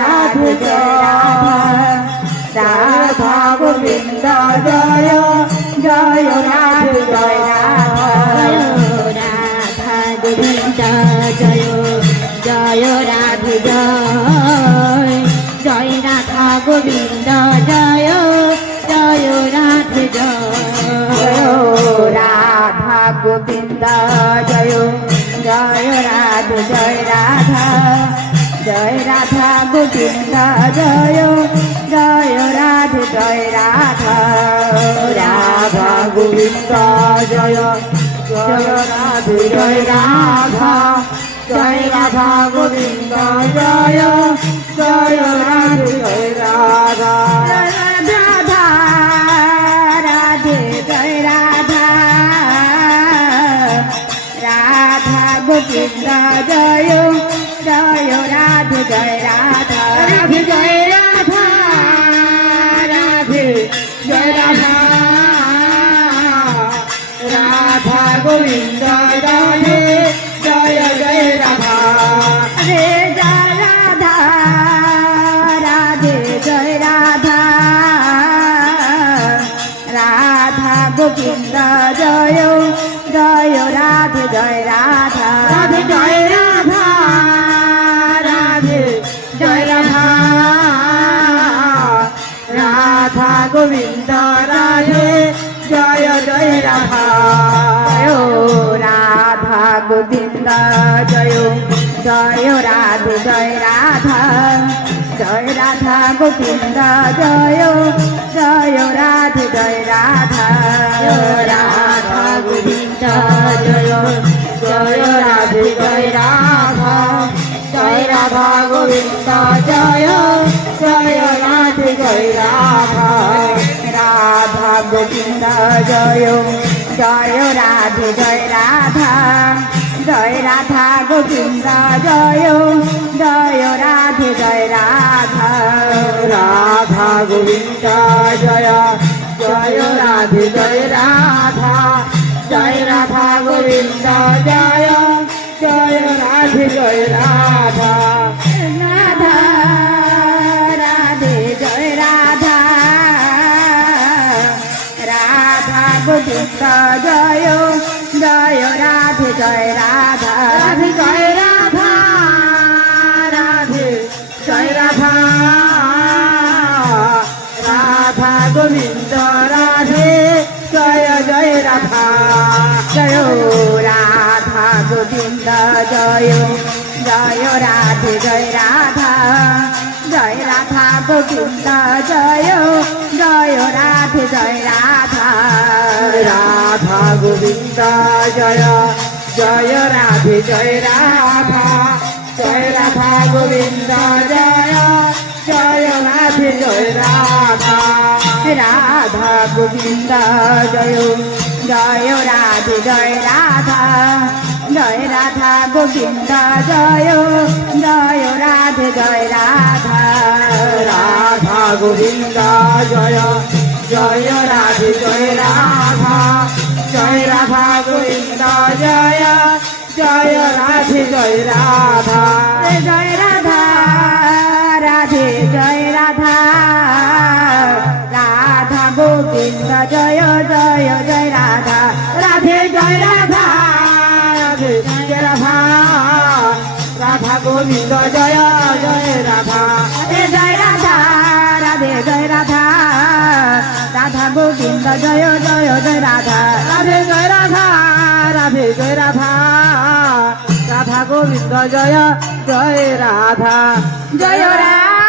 রাধে জয় রাধা রাধা গোবিন্দ জয় জয় রাধে জয় রাধা রাধা গোবিন্দ জয় জয় রাধে জয় জয় রাধা গোবিন্দ জয় জয় রাধে জয় রাধা গোবিন্দ জয় জয় রাধে জয় রাধা জয় রাধা গোবিন্দ জয় জয় রাধে জয় রাধা রাধা গোবিন্দ জয় জয় রাধে জয় রাধা জয় রাধা গোবিন্দ জয় জয় রাধে জয় রাধা রাধা রাধে জয় রাধা রাধা গোবিন্দ জয় জয় রাধে জয় রাধা রাধে জয় রাধা রাধে জয় রাধা রাধা গোবিন্দ জয় জয় জয় রাধা রে জয় রাধা রাধে জয় রাধা রাধা গোবিন্দ জয় জয় রাধে জয় রাধা রাধে জয় রাধা রাধে জয় রাধা রাধা গোবিন্দ রাধে জয় জয় রাধা রাধা গোবিন্দ জয় জয় রাধে জয় রাধা জয় রাধা গোবিন্দ জয় জয় রাধে জয় রাধা রাধা গোবিন্দ জয় জয় রাধে জয় রাধা জয় রাধা গোবিন্দ জয় জয় রাধে জয় রাধা রাধা গোবিন্দ জয় জয় রাধে জয় রাধা জয় রাধা গোবিন্দ জয় জয় রাধে জয় রাধা রাধা গোবিন্দ জয় জয় রাধে জয় রাধা জয় রাধা গোবিন্দ জয় জয় রাধে জয় রাধা রাধা রাধে জয় রাধা রাধা গোবিন্দ জয় জয় রাধে জয় রাধা রাধে জয় রাধা রাধে জয় রাধা রাধা গোবিন্দ রাধে জয় জয় রাধা জয় রাধা গোবিন্দ জয় জয় রাধে জয় রাধা জয় রাধা গোবিন্দ জয় জয় রাধে জয় রাধা রাধা গোবিন্দ জয় জয় রাধে জয় রাধা জয় রাধা গোবিন্দ জয় জয় রাধে জয় রাধা রাধা গোবিন্দ জয় জয় রাধে জয় রাধা জয় রাধা গোবিন্দ জয় জয় রাধে জয় রাধা রাধা গোবিন্দ জয় জয় রাধে জয় রাধা জয় রাধা গোবিন্দ জয় জয় রাধে জয় রাধা জয় রাধা রাধে জয় রাধা রাধা গোবিন্দ জয় জয় জয় রাধা রাধে জয় রাধা রাধে জয় রাধা রাধা গোবিন্দ জয় জয় রাধা রাধে জয় রাধা রাধে জয় রাধা রাধা গোবিন্দ জয় জয় জয় রাধা রাধে জয় রাধা রাধে জয় রাধা রাধা গোবিন্দ জয় জয় রাধা জয় রাধা